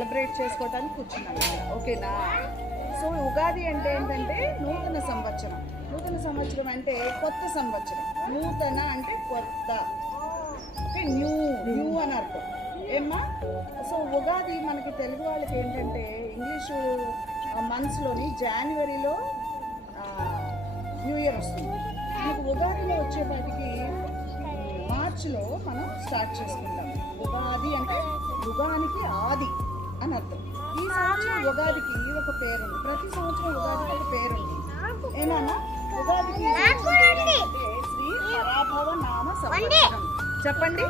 Celebrate చేసుకోవడానికి కూర్చున్నాం ఇక్కడ. ఓకేనా? సో ఉగాది అంటే ఏంటంటే నూతన సంవత్సరం. నూతన సంవత్సరం అంటే కొత్త సంవత్సరం. నూతన అంటే కొత్త, ఓకే, న్యూ న్యూ అని అర్థం. ఏమ్మా? సో ఉగాది మనకి తెలుగు వాళ్ళకి ఏంటంటే ఇంగ్లీషు మంత్స్లోని జనవరిలో న్యూ ఇయర్ వస్తుంది. మనకు ఉగాదిలో వచ్చేపాటికి మార్చిలో మనం స్టార్ట్ చేసుకుంటాం. ఉగాది అంటే యుగానికి ఆది అని అర్థం. ఈ సంవత్సరం ఉగాదికి ఒక పేరుంది. ప్రతి సంవత్సరం ఉగాదికి ఒక పేరుంది. ఏమన్నా? ఉగాదికి శ్రీ పరాభవ నామ సంవత్సరం. చెప్పండి.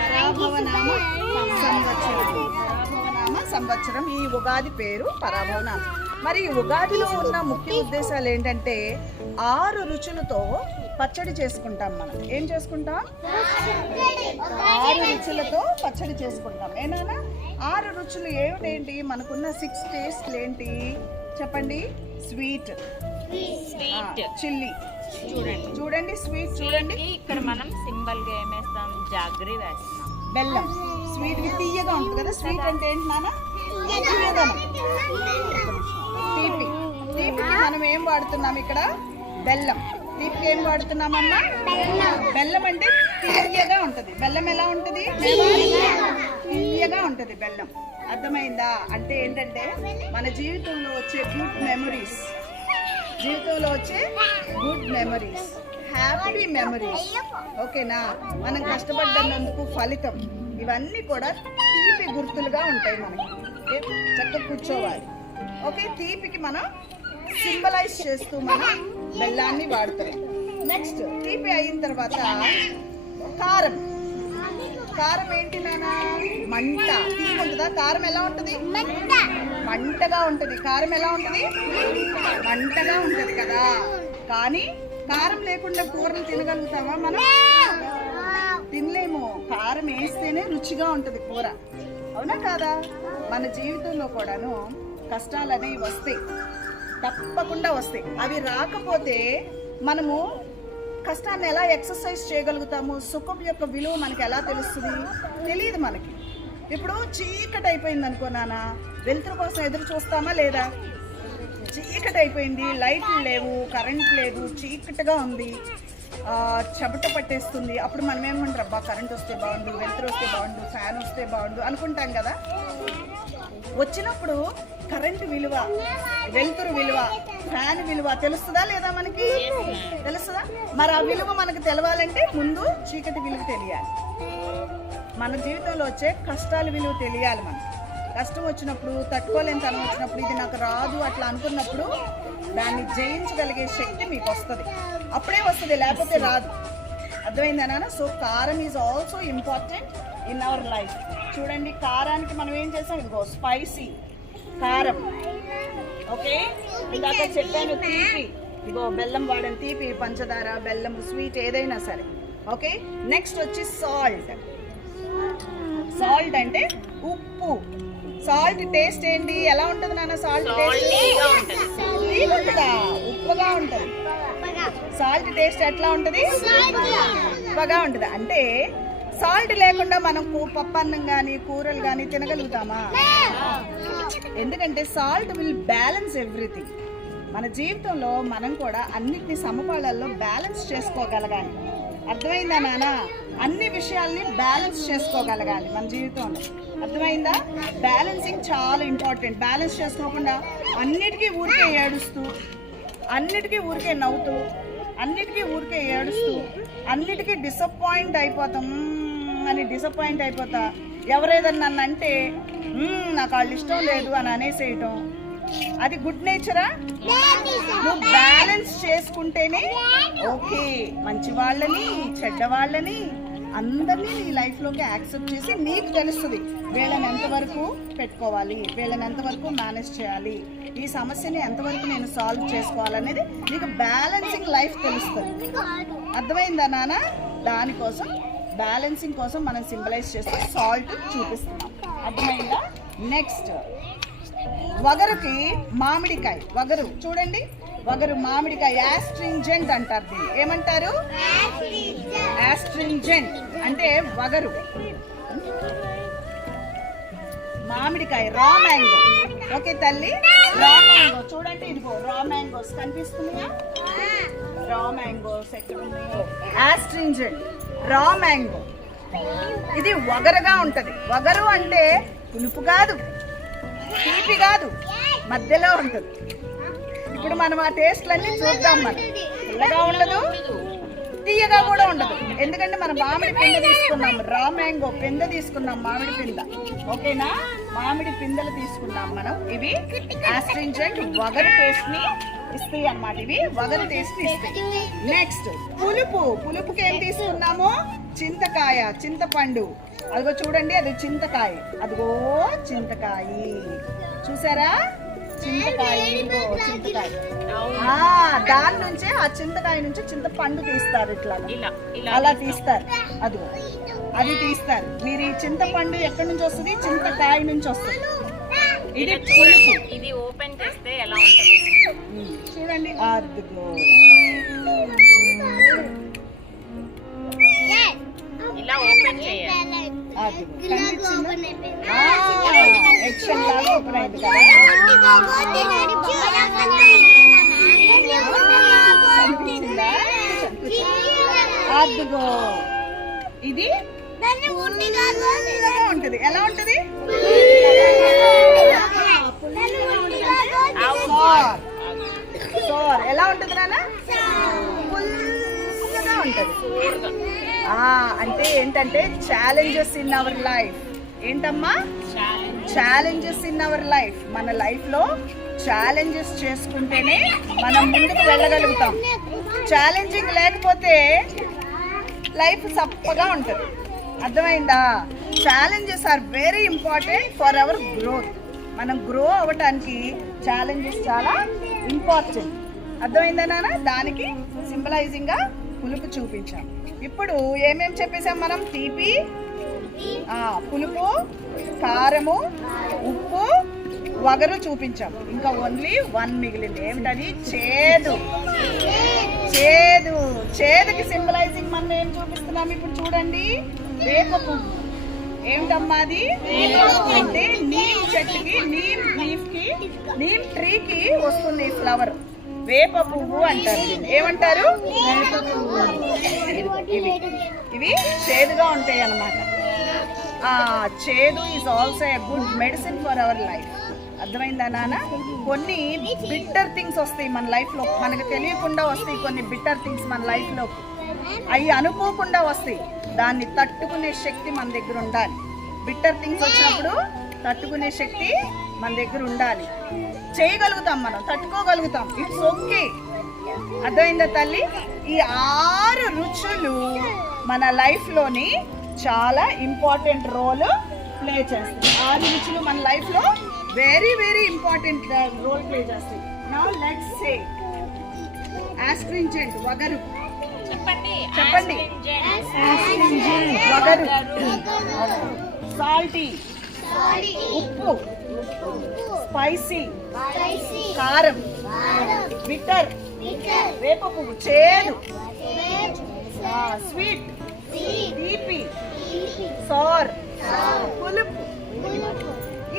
పరాభవ నామ సంవత్సరం. ఈ ఉగాది పేరు పరాభవ నామ. మరి ఉగాదిలో ఉన్న ముఖ్య ఉద్దేశాలు ఏంటంటే 6 రుచులతో పచ్చడి చేసుకుంటాం. మనం ఏం చేసుకుంటాం? 6 రుచులతో పచ్చడి చేసుకుంటాం. ఏనా? 6 రుచులు ఏమిటేంటి? మనకున్న 6 టేస్ట్లు ఏంటి చెప్పండి? స్వీట్, చిల్లీ, చూడండి స్వీట్ చూడండి. ఇక్కడ మనం సింబల్ గా ఏమేస్తాం? జాగ్రీ వేస్తాం. బెల్లం. స్వీట్ కి తీయగా ఉంటుంది కదా. స్వీట్ అంటే ఏంటి నాన్న? తీపి. తీపికి మనం ఏం వాడుతున్నాం ఇక్కడ? బెల్లం. తీపికి ఏం వాడుతున్నామన్నా? బెల్లం అంటే తీయగా ఉంటుంది. బెల్లం ఎలా ఉంటుంది? తీయగా ఉంటుంది బెల్లం. అర్థమైందా? అంటే ఏంటంటే మన జీవితంలో వచ్చే గుడ్ మెమరీస్, హ్యాపీ మెమరీస్, ఓకేనా? మనం కష్టపడ్డందుకు ఫలితం, ఇవన్నీ కూడా తీపి గుర్తులుగా ఉంటాయి మనకి. చక్కగా కూర్చోవాలి. ఓకే, తీపికి మనం సింబలైజ్ చేస్తూ మనం బెల్లాన్ని వాడతాం. నెక్స్ట్ తీపి అయిన తర్వాత కారం. కారం ఏంటి నాన్న? మంట. తీపి ఉంటుందా? కారం ఎలా ఉంటుంది? మంటగా ఉంటుంది. కారం ఎలా ఉంటుంది? మంటగా ఉంటుంది కదా. కానీ కారం లేకుండా కూరలు తినగలుగుతామా మనం? తినలేము. కారం వేస్తేనే రుచిగా ఉంటుంది కూర. అవునా కాదా? మన జీవితంలో కూడాను కష్టాలు అనేవి వస్తాయి, తప్పకుండా వస్తాయి. అవి రాకపోతే మనము కష్టాన్ని ఎలా ఎక్సర్సైజ్ చేయగలుగుతాము? సుఖం యొక్క విలువ మనకి ఎలా తెలుస్తుంది? తెలియదు మనకి. ఇప్పుడు చీకటి అయిపోయింది అనుకో నాన్న, వెలుతురు కోసం ఎదురు చూస్తామా లేదా? చీకటి అయిపోయింది, లైట్లు లేవు, కరెంట్ లేదు, చీకటిగా ఉంది, చెమట పట్టేస్తుంది. అప్పుడు మనం ఏమంటారు? అబ్బా కరెంట్ వస్తే బాగుండు, వెలుతురు వస్తే బాగుండు, ఫ్యాన్ వస్తే బాగుండు అనుకుంటాం కదా. వచ్చినప్పుడు కరెంటు విలువ, వెలుతురు విలువ, ఫ్యాన్ విలువ తెలుస్తుందా లేదా? మనకి తెలుస్తుందా? మరి ఆ విలువ మనకు తెలవాలంటే ముందు చీకటి విలువ తెలియాలి. మన జీవితంలో వచ్చే కష్టాల విలువ తెలియాలి. మనం కష్టం వచ్చినప్పుడు, తట్టుకోలేని తనం వచ్చినప్పుడు, ఇది నాకు రాదు అట్లా అనుకున్నప్పుడు దాన్ని జయించగలిగే శక్తి మీకు వస్తుంది. అప్పుడే వస్తుంది, లేకపోతే రాదు. అర్థమైందా నాన్న? సో కారం is also important in our life. చూడండి, కారానికి మనం ఏం చేసాం? ఇదిగో స్పైసీ కారం. ఓకే, ఇందాక చెప్పాను తీపి, ఇదిగో బెల్లం వాడని తీపి, పంచదార, బెల్లం, స్వీట్ ఏదైనా సరే. ఓకే, నెక్స్ట్ వచ్చి సాల్ట్. సాల్ట్ అంటే ఉప్పు. సాల్ట్ టేస్ట్ ఏంటి? ఎలా ఉంటుంది నాన్న? సాల్ట్ టేస్ట్ ఉంటుందా? ఉప్పుగా ఉంటుంది. సాల్ట్ టేస్ట్ ఎట్లా ఉంటుంది? ఉప్పుగా ఉంటుంది. అంటే సాల్ట్ లేకుండా మనం పప్పన్నం కానీ కూరలు కానీ తినగలుగుతామా? ఎందుకంటే సాల్ట్ విల్ బ్యాలెన్స్ ఎవ్రీథింగ్. మన జీవితంలో మనం కూడా అన్నిటిని సమపాళల్లో బ్యాలెన్స్ చేసుకోగలగాలి. అర్థమైందా నాన్న? అన్ని విషయాల్ని బ్యాలెన్స్ చేసుకోగలగాలి మన జీవితంలో. అర్థమైందా? బ్యాలెన్సింగ్ చాలా ఇంపార్టెంట్. బ్యాలెన్స్ చేసుకోకుండా అన్నిటికీ ఊరికే ఏడుస్తూ, అన్నిటికీ ఊరికే నవ్వుతూ, అన్నిటికీ ఊరికే ఏడుస్తూ, అన్నిటికీ డిసప్పాయింట్ అయిపోతా, ఎవరేదన్నా నన్ను అంటే నాకు వాళ్ళు ఇష్టం లేదు అని అనేసేయటం, అది గుడ్ నేచరా? నువ్వు బ్యాలెన్స్ చేసుకుంటేనే ఓకే, మంచి వాళ్ళని చెడ్డ వాళ్ళని అందరినీ నీ లైఫ్లోకి యాక్సెప్ట్ చేసి నీకు తెలుస్తుంది వీళ్ళని ఎంతవరకు పెట్టుకోవాలి, వీళ్ళని ఎంతవరకు మేనేజ్ చేయాలి, ఈ సమస్యని ఎంతవరకు నేను సాల్వ్ చేసుకోవాలనేది నీకు బ్యాలెన్సింగ్ లైఫ్ తెలుస్తుంది. అర్థమైందా నాన్న? దానికోసం బ్యాలెన్సింగ్ కోసం మనం సింబలైజ్ చేస్తే సాల్ట్ చూపిస్తున్నాం. అర్థమైందా? నెక్స్ట్ వగరుకి మామిడికాయ. వగరు చూడండి, వగరు మామిడికాయ యాస్ట్రింజెంట్ అంటారు. దీన్ని ఏమంటారు? యాస్ట్రింజెంట్ అంటే వగరు. మామిడికాయ, రా మ్యాంగో. ఓకే తల్లి, రా మ్యాంగో చూడండి, ఇదిగో రా మ్యాంగోస్ కనిపిస్తున్నాయా? రా మ్యాంగోస్ ఎక్కడ ఉన్నాయో? Astringent raw mango. ఇది వగరుగా ఉంటది. వగరు అంటే పులుపు కాదు, తీపి కాదు, మధ్యలో ఉంటుంది. ఇప్పుడు మనం ఆ టేస్ట్లన్నీ చూద్దాం. మనం పుల్లగా ఉండదు, తీయగా కూడా ఉండదు. ఎందుకంటే మనం మామిడి పింద తీసుకున్నాం, రా మ్యాంగో పింద తీసుకున్నాం, మామిడి పింద. ఓకేనా? మామిడి పిందలు తీసుకున్నాం మనం. ఇవి ఆస్ట్రింజెంట్ వగరు టేస్ట్ ని ఇస్తాయి అన్నమాట. ఇవి వగరు టేస్ట్ ని ఇస్తాయి. నెక్స్ట్ పులుపు. పులుపుకి ఏం తీసుకున్నాము? చింతకాయ, చింతపండు. అదిగో చూడండి, అది చింతకాయ. అదిగో చింతకాయ, చూసారా? చింతకాయ, ఇదిగో చింతకాయ. దాని నుంచే, ఆ చింతకాయ నుంచి చింతపండు తీస్తారు. ఇట్లా అలా తీస్తారు. అదిగో అది తీస్తారు. మీరు ఈ చింతపండు ఎక్కడి నుంచి వస్తుంది? చింతకాయ నుంచి వస్తుంది. ఇది పులుపు. ఇది ఓపెన్ చేస్తే ఎలా ఉంటుంది చూడండి. అదిగో ఇలా ఓపెన్ చేయాలి. ఎక్షన్ లాగా ఓపెన్ అయింది కదా. అదిగో ఇది ఉంటది. ఎలా ఉంటది? సోర్. ఎలా ఉంటది నాన్న? పుల్లగా ఉంటది. అంటే ఏంటంటే ఛాలెంజెస్ ఇన్ అవర్ లైఫ్. ఏంటమ్మా? Challenges in our life. మన లైఫ్ లో ఛాలెంజెస్ చేసుకుంటేనే మనం ముందుకు వెళ్ళగలుగుతాం. ఛాలెంజింగ్ లేకపోతే లైఫ్ సప్పగా ఉంటుంది. అర్థమైందా? Challenges are very important for our growth. మనం గ్రో అవ్వటానికి ఛాలెంజెస్ చాలా ఇంపార్టెంట్. అర్థమైందా నాన్న? దానికి సింబలైజింగ్ గా పులుపు చూపించాం. ఇప్పుడు ఏమేం చెప్పేసాం మనం? తీపి, పులుపు, కారము, ఉప్పు, వగరు చూపించాం. ఇంకా ఓన్లీ వన్ మిగిలింది. ఏమిటది? చేదు. చేదు. చేదుకి సింబలైజింగ్ మనం ఏం చూపిస్తున్నాం ఇప్పుడు చూడండి. వేప పువ్వు. ఏమిటమ్మా అది? అంటే నీమ్ చెట్టుకి, నీమ్ ట్రీకి వస్తుంది ఫ్లవర్. వేప పువ్వు అంటారు. ఏమంటారు? ఇవి చేదుగా ఉంటాయి అన్నమాట. చేదు is also a good medicine for our life. అర్థమైందా నాన్న? కొన్ని బిట్టర్ థింగ్స్ వస్తాయి మన లైఫ్లో, మనకు తెలియకుండా వస్తాయి కొన్ని బిట్టర్ థింగ్స్ మన లైఫ్లో. అవి అనుకోకుండా వస్తాయి. దాన్ని తట్టుకునే శక్తి మన దగ్గర ఉండాలి. బిట్టర్ థింగ్స్ వచ్చినప్పుడు తట్టుకునే శక్తి మన దగ్గర ఉండాలి. చేయగలుగుతాం, మనం తట్టుకోగలుగుతాం. It's okay. అర్థమైందా తల్లి? ఈ 6 రుచులు మన లైఫ్లోని చాలా ఇంపార్టెంట్ రోల్ ప్లే చేస్తాయి. 6 రుచులు మన లైఫ్లో very very important role play చేస్తాయి. నౌ లెట్స్ సే ఆస్ట్రింజెంట్ వగరు. చెప్పండి. వగరు. సాల్టీ, ఉప్పు, స్పైసీ, కారం, బిటర్, వేప పువ్వు, చేదు, స్వీట్, తీపి, సోర్, పులుపు.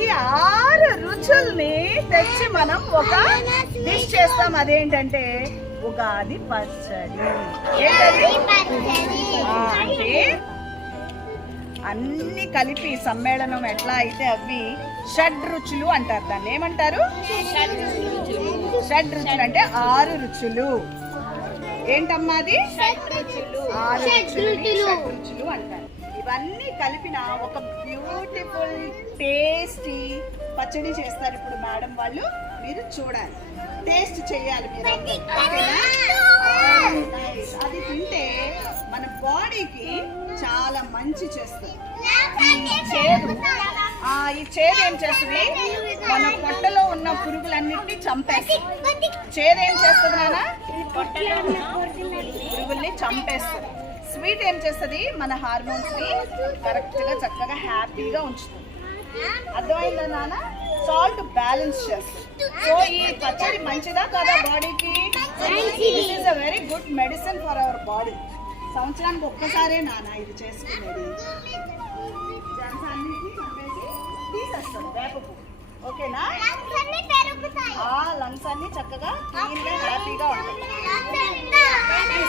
ఈ 6 రుచుల్ని తెచ్చి మనం ఒక డిష్ చేస్తాం. అదేంటంటే ఉగాది పచ్చడి. అంటే అన్ని కలిపి సమ్మేళనం ఎట్లా అయితే అవి షడ్ రుచులు అంటారు. దాన్ని ఏమంటారు? షడ్ రుచులు. అంటే 6 రుచులు. ఏంటమ్మా అది? 6 రుచులు అంటారు. ఇవన్నీ కలిపిన ఒక బ్యూటిఫుల్ టేస్టీ పచ్చడి చేస్తారు ఇప్పుడు మేడం వాళ్ళు. మీరు చూడాలి, టేస్ట్ చేయాలి మీరు. అది తింటే మన బాడీకి చాలా మంచి చేస్తుంది. ఈ చేదు ఏం చేస్తుంది? మన పొట్టలో ఉన్న పురుగులన్నిటినీ చంపేస్తుంది. చేదు ఏం చేస్తుంది నాన్న? పొట్టలో ఉన్న పురుగుల్ని చంపేస్తుంది. స్వీట్ ఏం చేస్తుంది? మన హార్మోన్స్ ని కరెక్ట్ గా చక్కగా హ్యాపీగా ఉంచుతుంది. అర్థమైందా నాన్న? సాల్ట్ బ్యాలెన్స్ చేస్తుంది. సో ఈ పచ్చడి మంచిదా కదా బాడీకి? This is a very good medicine for our body. సంవత్సరానికి ఒక్కసారే నాన్న ఇది చేసుకునేది. జెమ్స్ అన్నిటిని చంపేసి తీసేస్తాం వేప పువ్వు. ఓకేనా? ఆ లంగ్స్ అన్ని చక్కగా క్లీన్గా హ్యాపీగా ఉంటాయి.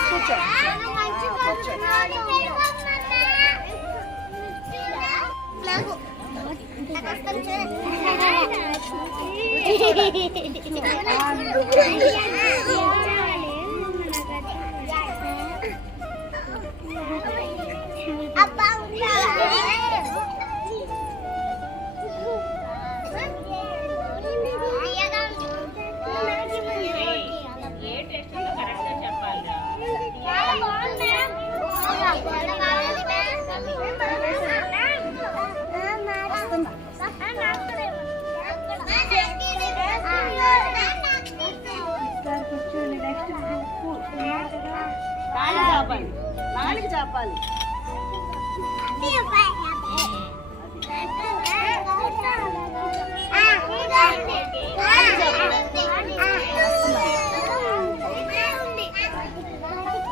కూర్చోండి. నాలుగు చాపాలి.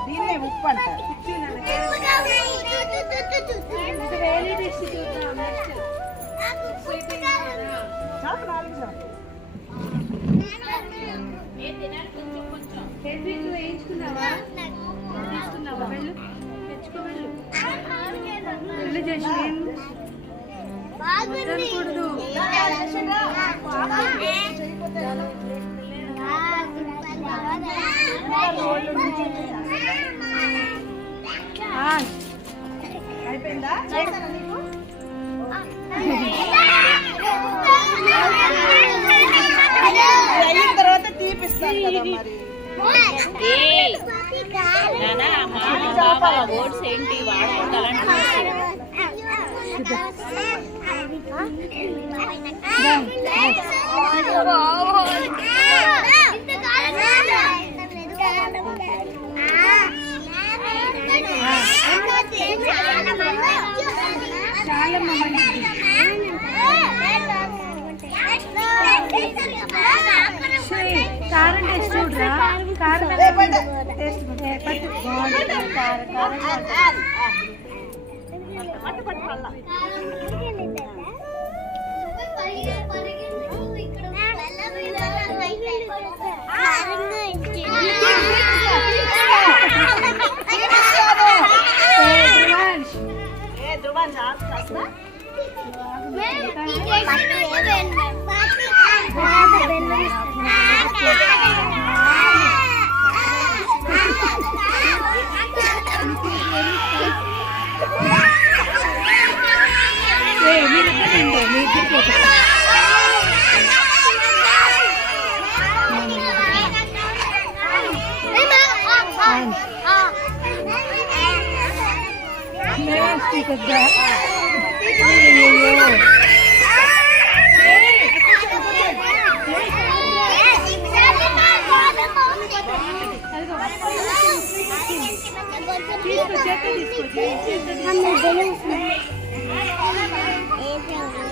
దీన్నే ఉప్పు అంటారు. చాపు, నాలుగు చాపు. వేయించుకున్నావా? వెళ్ళు, తెచ్చుకో, వెళ్ళు. వెళ్ళు జస్మిన్. వద్దనకూడదు. అయిపోయిందా? చేశారా నీకు? అయిన తర్వాత తీపిస్తాను కదా మరి. ఓట్స్ ఏంటి వాడుకుంటారని చాలా మంచిది. కారం టేస్ట్ చూడరా? కారం టేస్ట్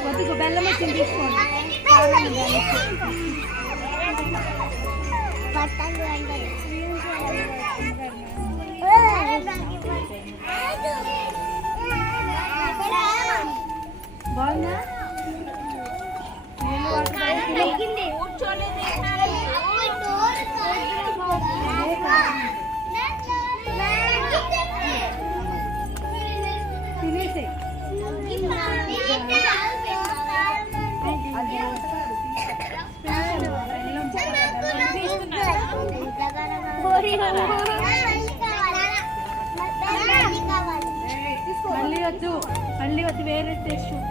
కొద్దిగా బెల్లం వచ్చింది తీసుకోండి. బాగుందా? తినేసే మళ్ళీ వద్దు వేరే టేస్ట్ చూద్దు.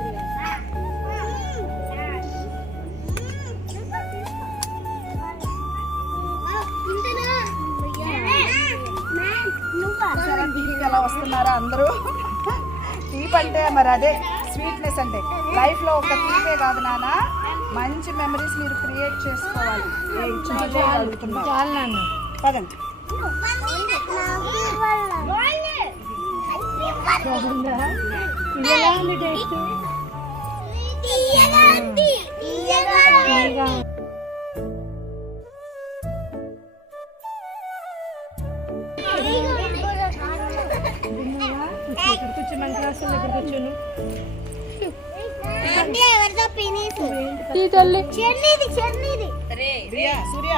ఎలా వస్తున్నారా అందరూ? తీపి అంటే మరి అదే స్వీట్నెస్ అంటే. లైఫ్లో ఒక తీపే కాదు నాన్న, మంచి మెమరీస్ మీరు క్రియేట్ చేసుకోవాలి. అడుగుతున్నా పదండి. ఇది ఎలా ఉంది టేస్ట్? గ్లాసుల దగ్గర కూర్చోను. ప్రియా, సూర్య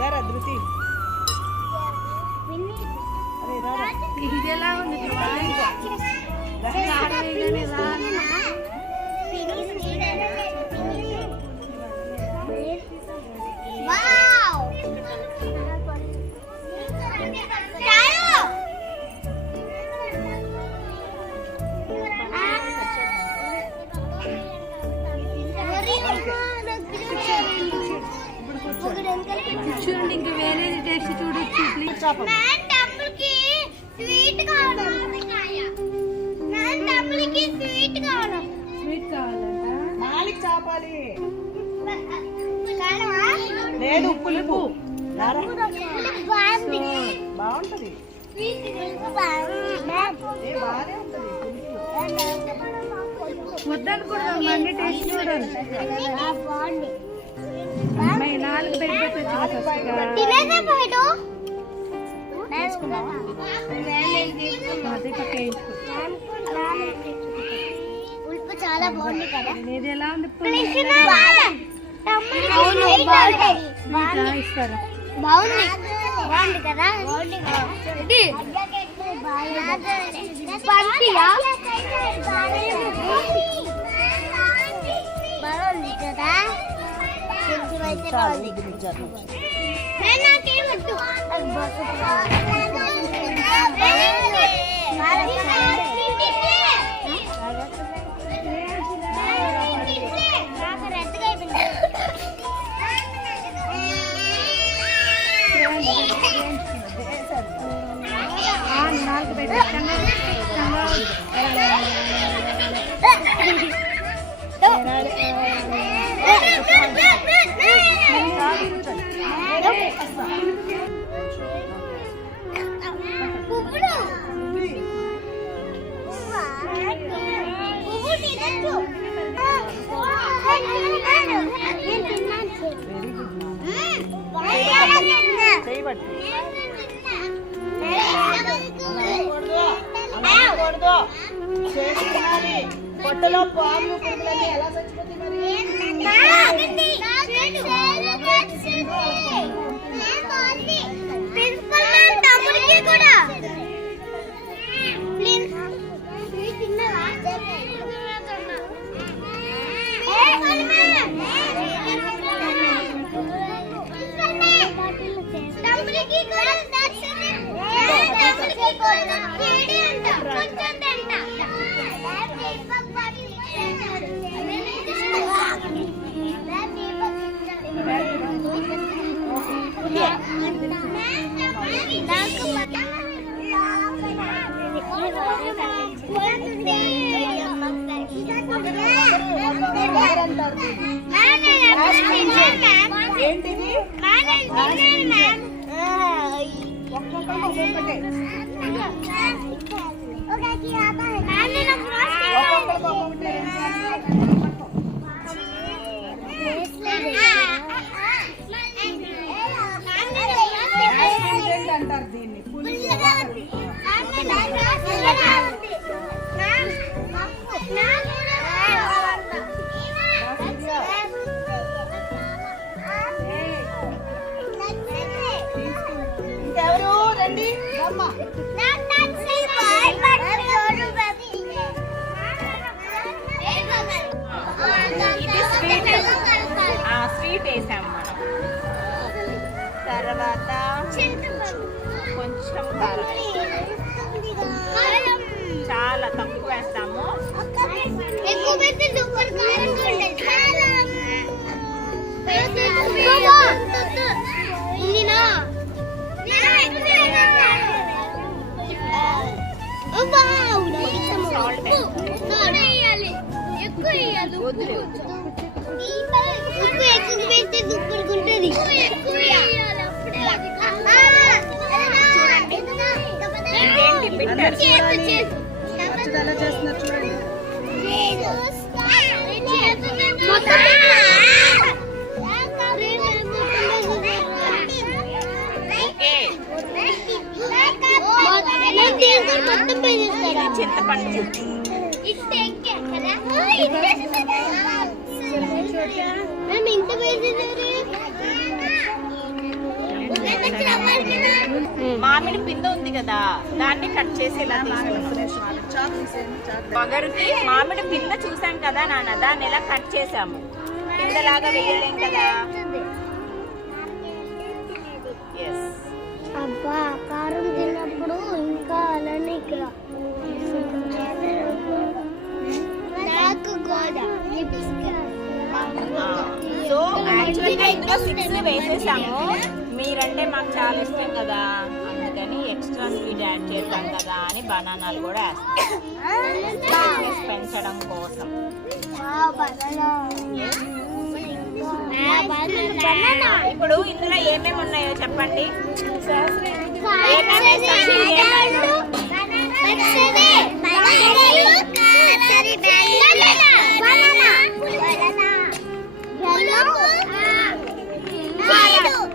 దారా ధృతి. అరే రారా. ఇది ఎలా ఉంది చూడండి. చూడండి, ఇంక వేరేది టేస్ట్ చూడొచ్చు. ప్లీజ్ స్వీట్ కావాలంట. నాలుగు చాపాలి. లేదు పులుపు. రారా. బాగుంటది. బాగానే ఉంటది వద్దనుకుంటాం, అన్ని టేస్ట్ చూడాలి. అమ్మాయి 4 పెట్టచ్చు. అదే పక్క చాలా బాగుంది కదా. ఇది ఎలా ఉంది? ఇస్తారా? బాగుంది కదా. బాగుంది కదా. నాకేమొద్దు. పొట్టలో పాములు పురుగులన్నీ ఎలా చచ్చిపోతాయి మరి? ఏంటిది? అంటారు దీన్ని. ఇంకెవరు రండి. స్వీట్ వేసాము మనం. తర్వాత కొంచెం కారం, చాలా తక్కువ వేస్తాము. ఎలా చేస్తున్నారు చూడండి. ఓకే, చింతపండు. మేము ఇంత వేసేది మామిడి పిండి ఉంది కదా, దాన్ని కట్ చేసి ఇలా తీసుకుంటాం. చాక్ తీసేయండి, చాక్. పొగరుకి మామిడి పిండి చూసాం కదా నాన్న, దాన్ని ఇలా కట్ చేసాము. పిందలాగా వేయలేం కదా. ఎస్. అబ్బా కారం తిన్నప్పుడు ఇంకా అలానే ఇక్కడ నాకు కూడా సో యాక్చువల్గా ఇందులో 6 వేసేసాము. మీరంటే మాకు చాలా ఇష్టం కదా, అందుకని ఎక్స్ట్రా స్వీట్ యాడ్ చేద్దాం కదా అని బనానాలు కూడా వేస్తాం పెంచడం కోసం. ఇప్పుడు ఇందులో ఏమేమి ఉన్నాయో చెప్పండి.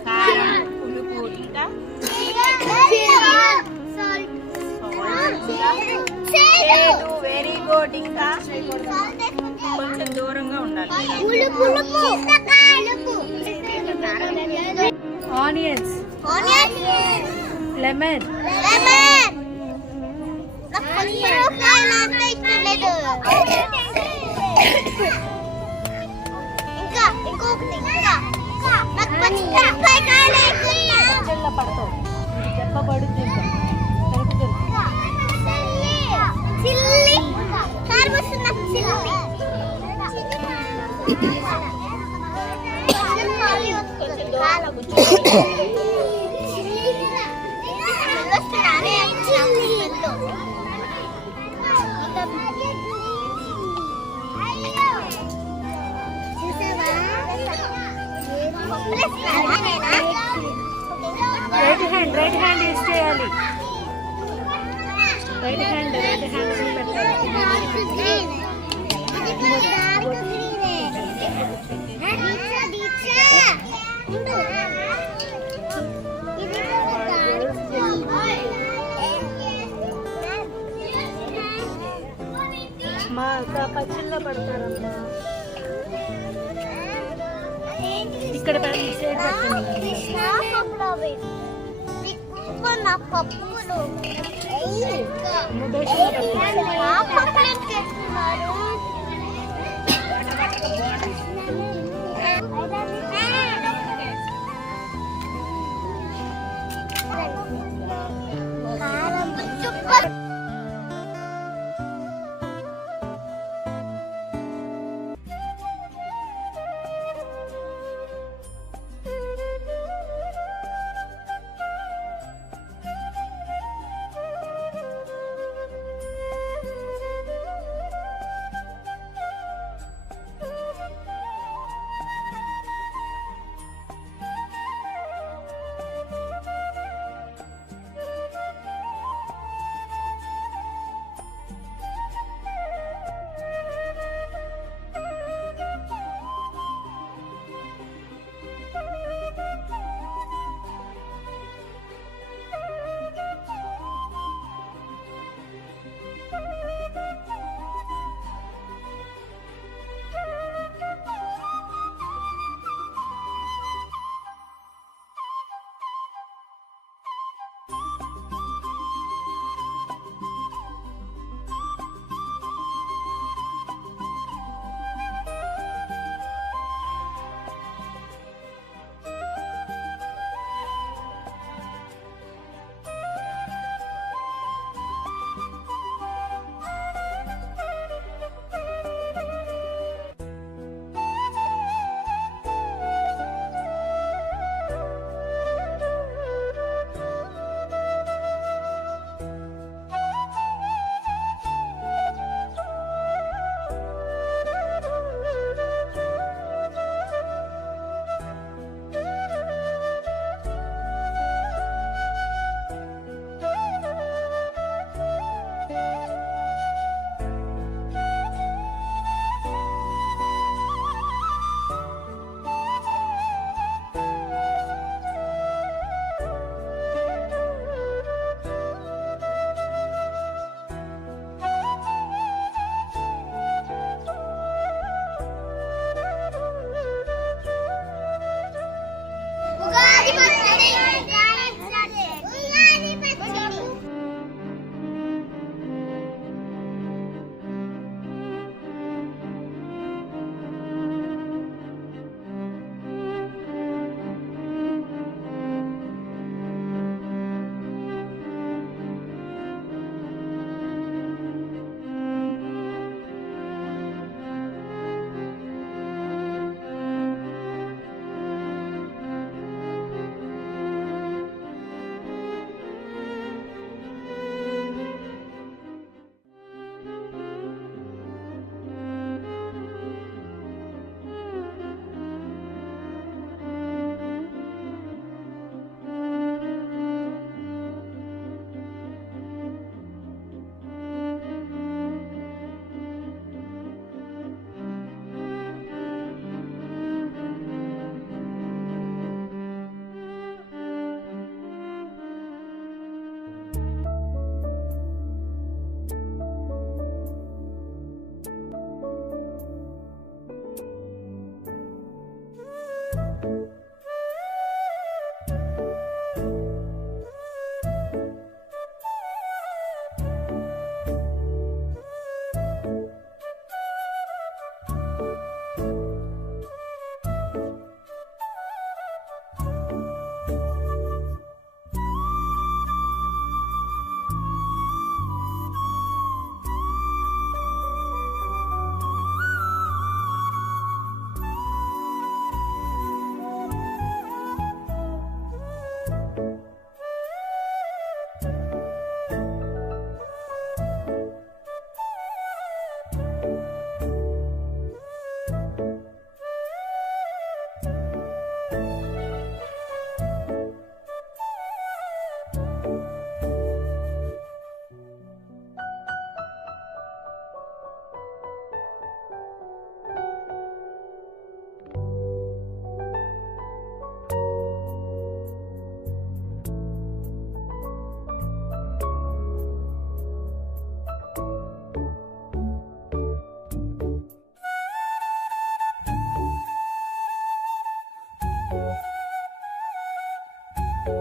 కారం, పులుపు, ఇంకా వెరీ గుడ్. ఇంకా కొంచెం దూరంగా ఉండాలి. ఆనియన్స్, లెమన్, ఇంకా ఇంకొకటి ఇంకా నాకు పచ్చిమిరపకాయ పడతావు దెబ్బ పడుతుంది. చిల్లి కారం వస్తున్నా చిల్లి రైట్ హ్యాండ్ యూజ్ చేయాలి. రైట్ హ్యాండ్ పెట్టాలి. మా పచ్చళ్ళలో పడతారమ్మా. ఇక్కడ నా పప్పులు ఆ